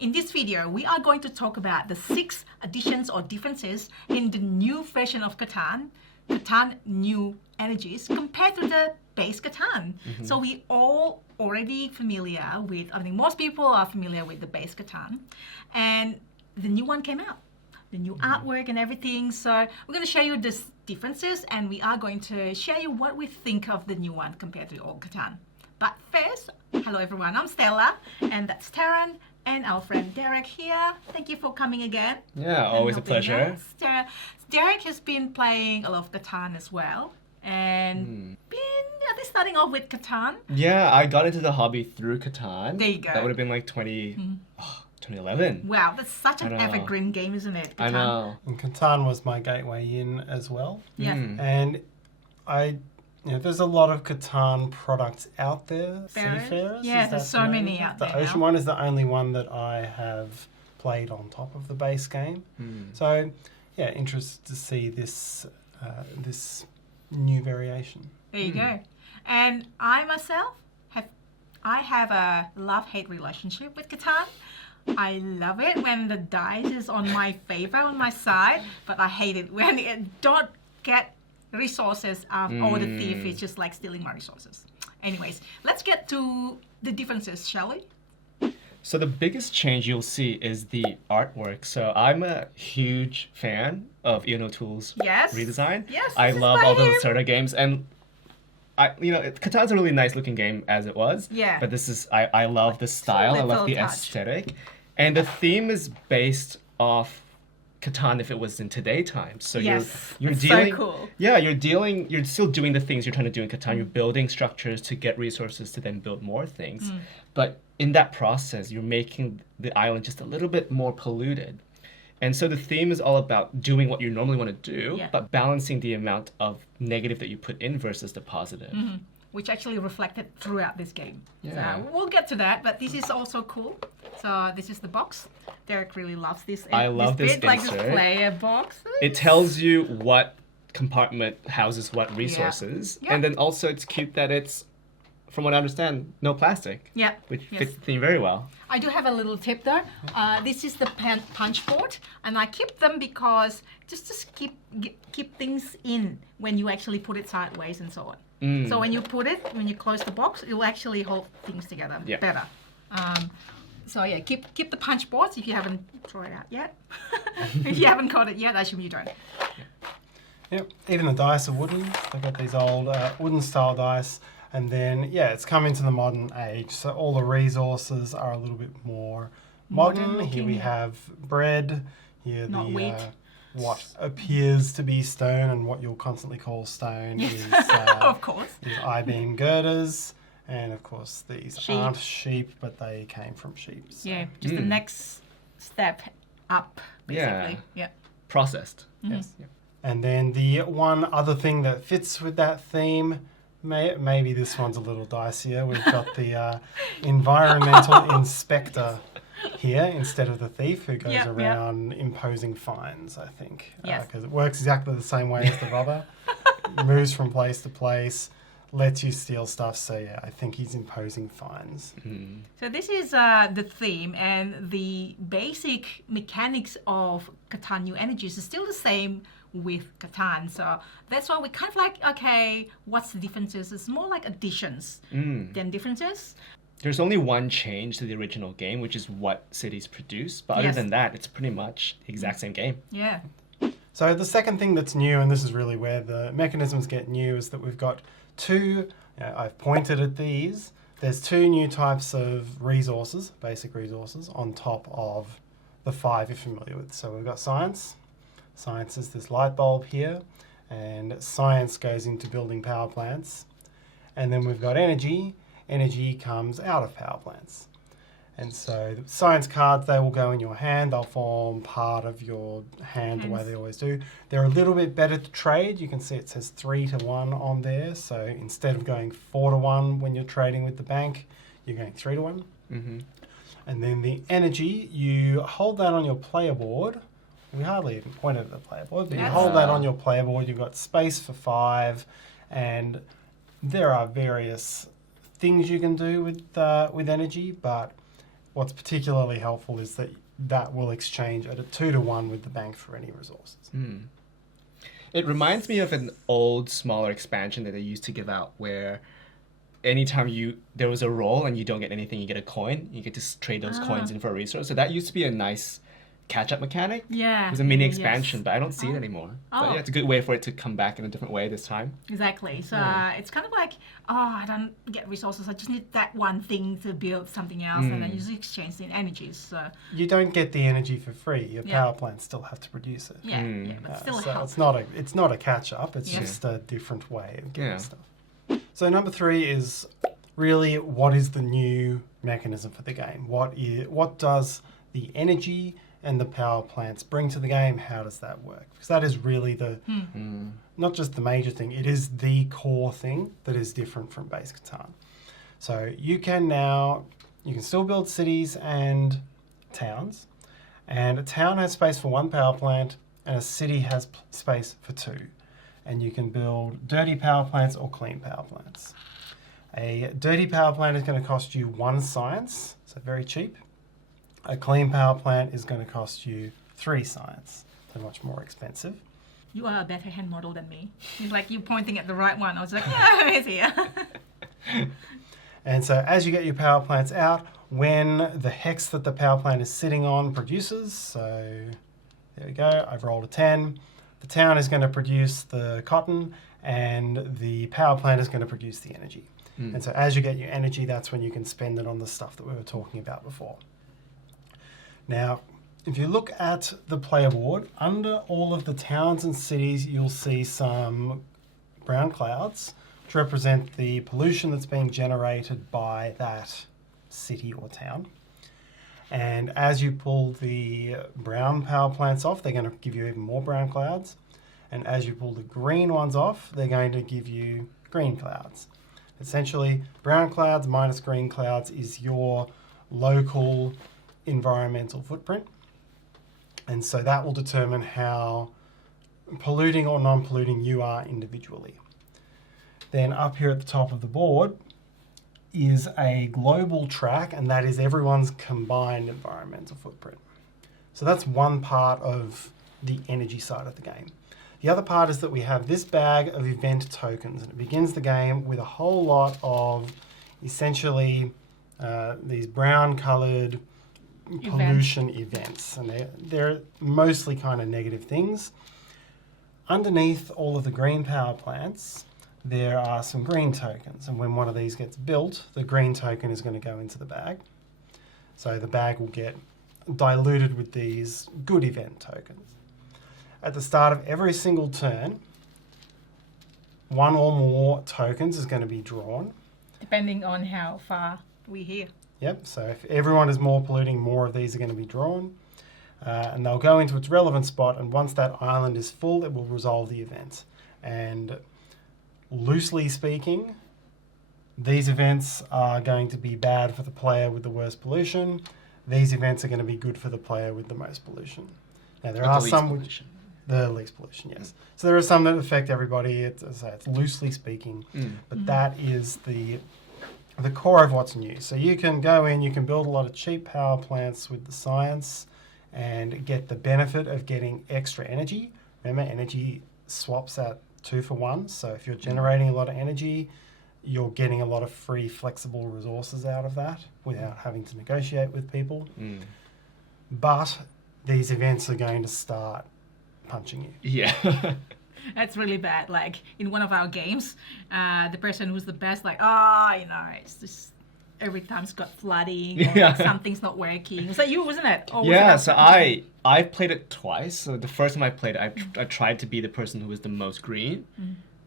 In this video, we are going to talk about the 6 additions or differences in the new version of Catan, Catan New Energies, compared to the base Catan. So we all already familiar with, I think most people are familiar with the base Catan, and the new one came out, the new artwork and everything. So we're going to show you the differences, and we are going to share you what we think of the new one compared to the old Catan. But first, hello everyone, I'm Stella, and that's Tarrant, and our friend Derek here. Thank you for coming again. Yeah, always a pleasure. Derek has been playing a lot of Catan as well, and been, I think, starting off with Catan. Yeah, I got into the hobby through Catan. There you go. That would have been like 2011. Wow, that's such an evergreen game, isn't it? Catan? I know. And Catan was my gateway in as well. Yeah. And there's a lot of Catan products out there. Seafarers. Yeah, there's so many out there. The ocean one is the only one that I have played on top of the base game. So, yeah, interested to see this this new variation. There you go. And I myself have a love-hate relationship with Catan. I love it when the dice is on my favor, on my side, but I hate it when it don't get resources or the thief is just like stealing my resources. Anyways, let's get to the differences, shall we? So the biggest change you'll see is the artwork. So I'm a huge fan of Ian O'Toole's redesign. Yes, I love all the Settlers games, and Catan's a really nice looking game as it was. Yeah. But this is I love the style. I love the aesthetic, and the theme is based off Catan if it was in today times. So you're dealing. So cool. Yeah, you're still doing the things you're trying to do in Catan. You're building structures to get resources to then build more things. But in that process, you're making the island just a little bit more polluted. And so the theme is all about doing what you normally want to do, but balancing the amount of negative that you put in versus the positive. Which actually reflected throughout this game. Yeah. So we'll get to that, but this is also cool. So this is the box. Derek really loves this. I love this bit, like this insert. player box. It tells you what compartment houses what resources. And then also it's cute that it's, from what I understand, no plastic. Yeah. Which fits the theme very well. I do have a little tip though. This is the punch board, and I keep them because just to keep things in when you actually put it sideways and so on. So when you close the box, it will actually hold things together better. So yeah, keep the punch boards if you haven't tried it out yet. If you haven't got it yet, I assume you don't. Yep, even the dice are wooden. They've got these old wooden style dice. And then, it's come into the modern age. So all the resources are a little bit more modern. Here we have bread. Here Not wheat. What appears to be stone and what you'll constantly call stone is of course. These I-beam girders. And of course these Sheep. aren't sheep, but they came from sheep. So. Yeah, just the next step up, basically. Yeah. Processed. Yes. Yeah. And then the one other thing that fits with that theme, maybe this one's a little dicier. We've got the environmental inspector here instead of the thief who goes around imposing fines, I think. Because it works exactly the same way as the robber. Moves from place to place, lets you steal stuff. So yeah, I think he's imposing fines. So this is the theme, and the basic mechanics of Catan New Energies is still the same with Catan. So that's why we kind of like, okay, what's the differences? It's more like additions than differences. There's only one change to the original game, which is what cities produce. But other than that, it's pretty much the exact same game. Yeah. So the second thing that's new, and this is really where the mechanisms get new, is that we've got two, I've pointed at these, there's 2 new types of resources, basic resources, on top of the 5 you're familiar with. So we've got science. Science is this light bulb here, and science goes into building power plants. And then we've got energy. Energy comes out of power plants. And so the science cards, they will go in your hand. They'll form part of your hand the way they always do. They're a little bit better to trade. You can see it says 3-to-1 on there. So instead of going 4-to-1 when you're trading with the bank, you're going 3-to-1. And then the energy, you hold that on your player board. We hardly even pointed at the player board, but you hold that on your player board. You've got space for 5, and there are various things you can do with energy, but what's particularly helpful is that will exchange at a 2-to-1 with the bank for any resources. It reminds me of an old, smaller expansion that they used to give out where anytime there was a roll and you don't get anything, you get a coin. You get to trade those coins in for a resource. So that used to be a nice catch-up mechanic. Yeah. It was a mini expansion, but I don't see it anymore. Oh. But yeah, it's a good way for it to come back in a different way this time. Exactly. So it's kind of like, I don't get resources. I just need that one thing to build something else, and then you just exchange the energies. So you don't get the energy for free. Your power plants still have to produce it. Yeah, but still so help. it's not a catch-up. It's just a different way of getting stuff. So number 3 is really what is the new mechanism for the game? What does the energy and the power plants bring to the game? How does that work? Because that is really not just the major thing, it is the core thing that is different from base Catan. So you can still build cities and towns, and a town has space for 1 power plant and a city has space for 2. And you can build dirty power plants or clean power plants. A dirty power plant is going to cost you 1 science, so very cheap. A clean power plant is going to cost you 3 science, so much more expensive. You are a better hand model than me. It's like you pointing at the right one. I was like, yeah, it's here. And so as you get your power plants out, when the hex that the power plant is sitting on produces, so there we go, I've rolled a 10. The town is going to produce the cotton and the power plant is going to produce the energy. And so as you get your energy, that's when you can spend it on the stuff that we were talking about before. Now, if you look at the player board, under all of the towns and cities, you'll see some brown clouds, which represent the pollution that's being generated by that city or town. And as you pull the brown power plants off, they're going to give you even more brown clouds. And as you pull the green ones off, they're going to give you green clouds. Essentially, brown clouds minus green clouds is your local environmental footprint. And so that will determine how polluting or non-polluting you are individually. Then up here at the top of the board is a global track, and that is everyone's combined environmental footprint. So that's one part of the energy side of the game. The other part is that we have this bag of event tokens, and it begins the game with a whole lot of essentially these brown-coloured pollution events, and they're mostly kind of negative things. Underneath all of the green power plants, there are some green tokens, and when one of these gets built, the green token is going to go into the bag. So the bag will get diluted with these good event tokens. At the start of every single turn, 1 or more tokens is going to be drawn. Depending on how far we're here. Yep, so if everyone is more polluting, more of these are going to be drawn. And they'll go into its relevant spot, and once that island is full, it will resolve the event. And loosely speaking, these events are going to be bad for the player with the worst pollution. These events are going to be good for the player with the most pollution. Now, there are some which... The least pollution, yes. So there are some that affect everybody. It's loosely speaking, but that is the core of what's new. So you can go in, you can build a lot of cheap power plants with the science and get the benefit of getting extra energy. Remember, energy swaps at 2 for 1. So if you're generating a lot of energy, you're getting a lot of free, flexible resources out of that without having to negotiate with people. But these events are going to start punching you. Yeah. That's really bad. Like in one of our games, the person who's the best, like, it's just every time it's got flooding or like something's not working. Was that you, wasn't it? Or was so I played it twice. So the first time I played it, I tried to be the person who was the most green.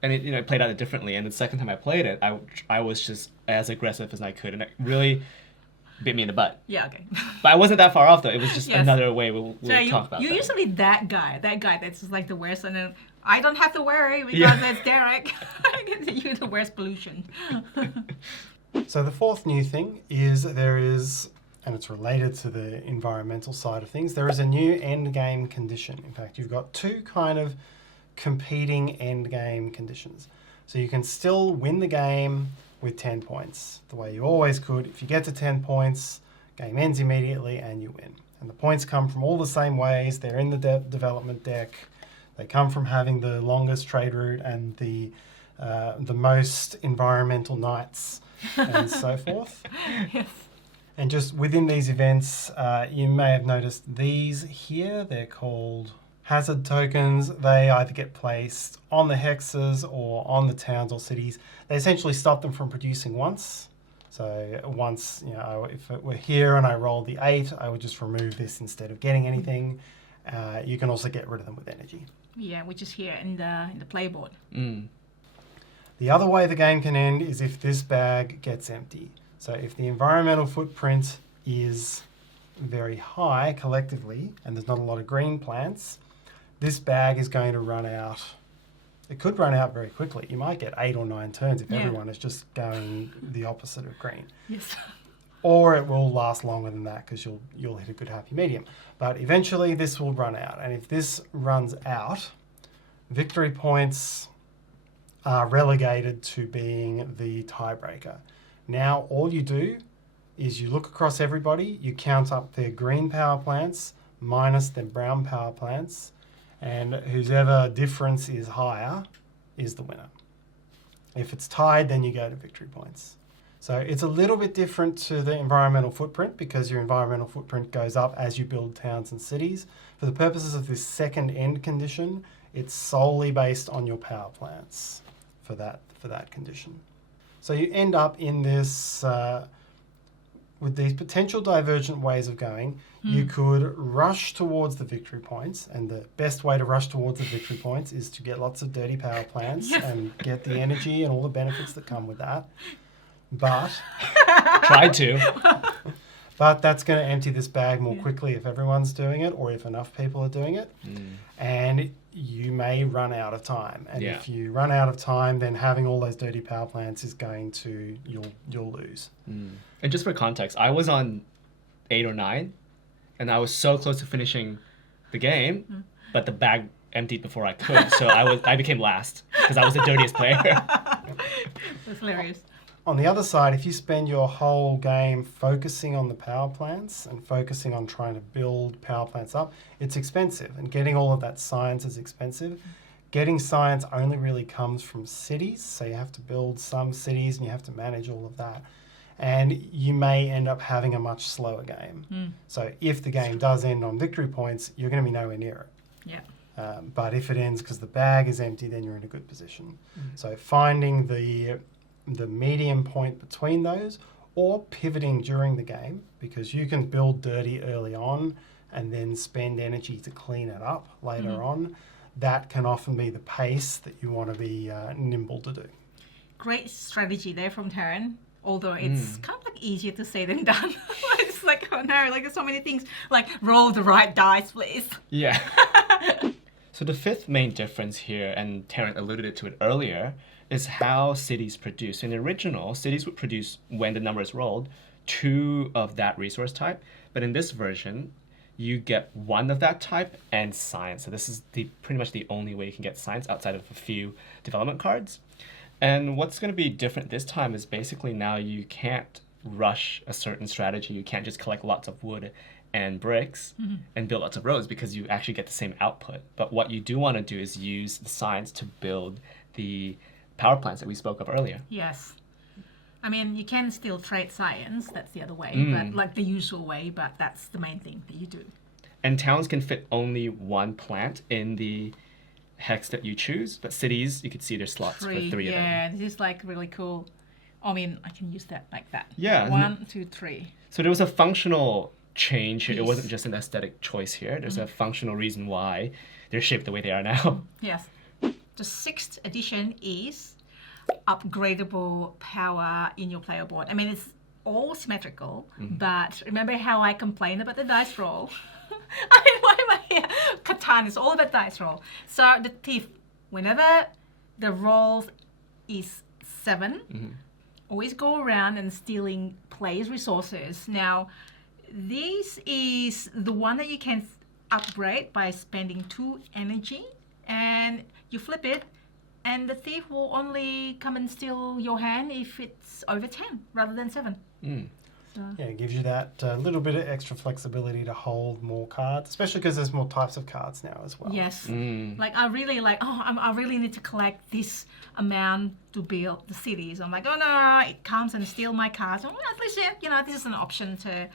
And it played out differently. And the second time I played it, I was just as aggressive as I could. And it really bit me in the butt. Yeah, okay. But I wasn't that far off, though. It was just another way we'll talk about you're that. usually that guy that's just like the worst. And then I don't have to worry because it's Derek. You're the worst pollution. So the fourth new thing is there is, and it's related to the environmental side of things, there is a new end game condition. In fact, you've got 2 kind of competing end game conditions. So you can still win the game with 10 points, the way you always could. If you get to 10 points, Game ends immediately and you win. And the points come from all the same ways. They're in the development deck. They come from having the longest trade route and the most environmental nights and so forth. Yes. And just within these events, you may have noticed these here. They're called hazard tokens. They either get placed on the hexes or on the towns or cities. They essentially stop them from producing once. So once, if it were here and I rolled the 8, I would just remove this instead of getting anything. You can also get rid of them with energy. Yeah, which is here in the playboard. The other way the game can end is if this bag gets empty. So if the environmental footprint is very high collectively and there's not a lot of green plants, this bag is going to run out. It could run out very quickly. You might get 8 or 9 turns if everyone is just going the opposite of green. Yes. Or it will last longer than that because you'll hit a good happy medium. But eventually this will run out. And if this runs out, victory points are relegated to being the tiebreaker. Now all you do is you look across everybody, you count up their green power plants minus their brown power plants, and whosever difference is higher is the winner. If it's tied, then you go to victory points. So it's a little bit different to the environmental footprint because your environmental footprint goes up as you build towns and cities. For the purposes of this second end condition, it's solely based on your power plants for that condition. So you end up in this, with these potential divergent ways of going, you could rush towards the victory points, and the best way to rush towards the victory points is to get lots of dirty power plants and get the energy and all the benefits that come with that. But try to. But that's going to empty this bag more quickly if everyone's doing it or if enough people are doing it. And you may run out of time. And if you run out of time, then having all those dirty power plants is going to, you'll lose. And just for context, I was on 8 or 9, and I was so close to finishing the game, but the bag emptied before I could. So I became last because I was the dirtiest player. That's hilarious. On the other side, if you spend your whole game focusing on the power plants and focusing on trying to build power plants up, it's expensive. And getting all of that science is expensive. Getting science only really comes from cities. So you have to build some cities and you have to manage all of that. And you may end up having a much slower game. So if the game does end on victory points, you're going to be nowhere near it. Yeah. But if it ends because the bag is empty, then you're in a good position. So finding the medium point between those, or pivoting during the game, because you can build dirty early on and then spend energy to clean it up later on. That can often be the pace that you want to be nimble to do. Great strategy there from Tarrant, although it's kind of like easier to say than done. It's like, oh no, like there's so many things, like roll the right dice, please. Yeah. So the fifth main difference here, and Tarrant alluded to it earlier, is how cities produce. In the original, cities would produce, when the number is rolled, 2 of that resource type. But in this version, you get 1 of that type and science. So this is pretty much the only way you can get science outside of a few development cards. And what's going to be different this time is basically now you can't rush a certain strategy. You can't just collect lots of wood and bricks and build lots of roads because you actually get the same output. But what you do want to do is use the science to build the power plants that we spoke of earlier. Yes. I mean, you can still trade science, that's the other way, but like the usual way, but that's the main thing that you do. And towns can fit only 1 plant in the hex that you choose, but cities, you could see there's slots for 3 of them. Yeah, this is like really cool. I mean, I can use that like that. Yeah. 1, 2, 3. So there was a functional change here. It wasn't just an aesthetic choice here. There's a functional reason why they're shaped the way they are now. Yes. The 6th edition is upgradable power in your player board. I mean, it's all symmetrical, but remember how I complained about the dice roll? I mean, why am I here? Catan is all about dice roll. So the thief, whenever the roll is 7, always go around and stealing players' resources. Now, this is the one that you can upgrade by spending 2 energy, and you flip it, and the thief will only come and steal your hand if it's over 10 rather than 7. So. Yeah, it gives you that little bit of extra flexibility to hold more cards, especially because there's more types of cards now as well. Yes. Like I really I really need to collect this amount to build the cities. I'm like, oh no, it comes and steal my cards. Well, at least, you know, this is an option to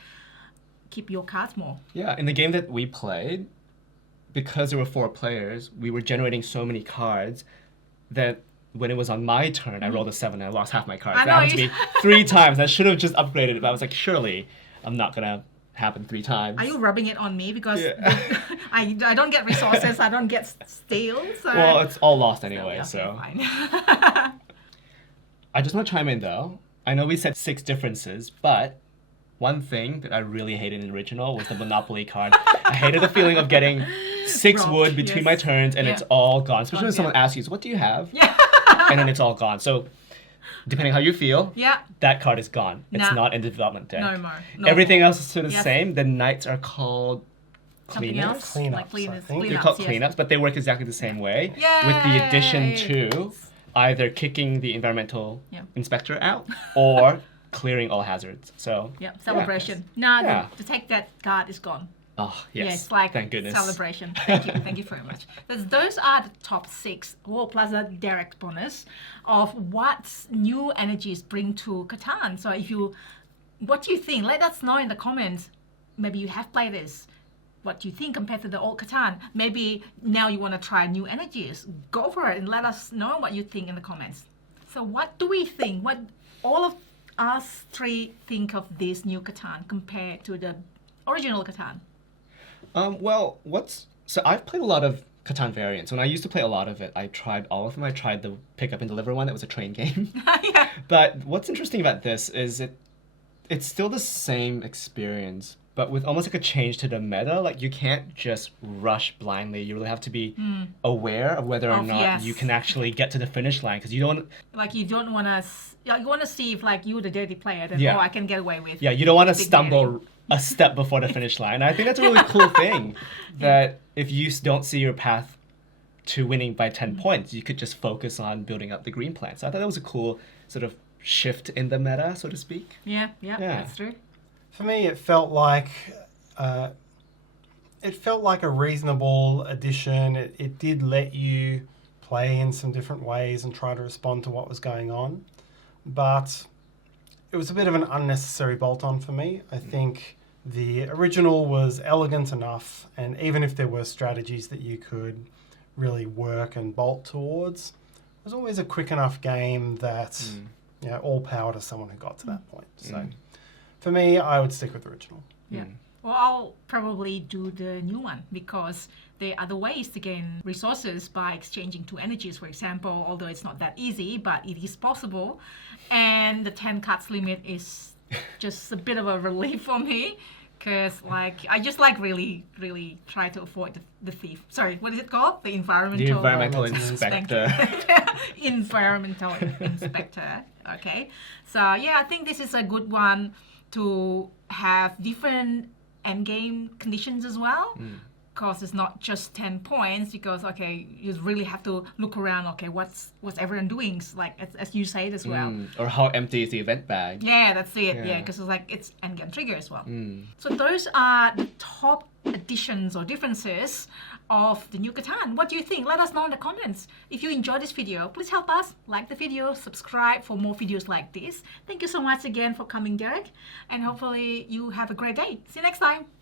keep your cards more. Yeah, in the game that we played, because there were 4 players, we were generating so many cards that when it was on my turn, I rolled a 7 and I lost half my cards. That happened to me 3 times. I should have just upgraded it, but I was like, surely I'm not gonna happen 3 times. Are you rubbing it on me because I don't get resources, I don't get steal? So. Well, it's all lost anyway, so. Fine. I just want to chime in though. I know we said 6 differences, but one thing that I really hated in the original was the Monopoly card. I hated the feeling of getting 6 wood between my turns and it's all gone. Especially when someone asks you, so what do you have? Yeah. And then it's all gone. So depending how you feel, that card is gone. It's not in the development deck. No more. Everything else is still the same. The knights are called cleanups. Cleanups, They're called cleanups, but they work exactly the same way. Yay! With the addition to either kicking the environmental inspector out or clearing all hazards. So celebration. No, the take that card is gone. Oh, yes. Yes, like thank goodness. Celebration. Thank you very much. Those are the top 6, plus a direct bonus of what new energies bring to Catan. So what do you think? Let us know in the comments. Maybe you have played this. What do you think compared to the old Catan? Maybe now you want to try new energies. Go for it and let us know what you think in the comments. So what do we think? What all of us 3 think of this new Catan compared to the original Catan? Well, so I've played a lot of Catan variants. When I used to play a lot of it, I tried all of them. I tried the pick up and deliver one that was a train game. But what's interesting about this is it's still the same experience, but with almost like a change to the meta. Like you can't just rush blindly. You really have to be aware of whether or not you can actually get to the finish line, because you don't want to. You want to see if like you're the dirty player, then I can get away with. Yeah, you don't want to stumble a step before the finish line. And I think that's a really cool thing, that if you don't see your path to winning by 10 points, you could just focus on building up the green plan. So I thought that was a cool sort of shift in the meta, so to speak. Yeah, that's true. For me, it felt like a reasonable addition. It did let you play in some different ways and try to respond to what was going on, but it was a bit of an unnecessary bolt-on for me. I think the original was elegant enough, and even if there were strategies that you could really work and bolt towards, it was always a quick enough game that all power to someone who got to that point. So for me, I would stick with the original. Yeah. Well, I'll probably do the new one because there are other ways to gain resources by exchanging 2 energies, for example, although it's not that easy, but it is possible. And the 10 cards limit is just a bit of a relief for me, because I just really try to avoid the thief. Sorry, what is it called? The environmental inspector. Environmental inspector. Okay. So yeah, I think this is a good one to have different endgame conditions as well. Because it's not just 10 points, because you really have to look around, what's everyone doing, like as you said as well. Or how empty is the event bag. Yeah, that's it. Yeah, because it's endgame trigger as well. So those are the top additions or differences of the new Catan. What do you think? Let us know in the comments. If you enjoyed this video, please help us like the video, subscribe for more videos like this. Thank you so much again for coming, Derek, and hopefully you have a great day. See you next time.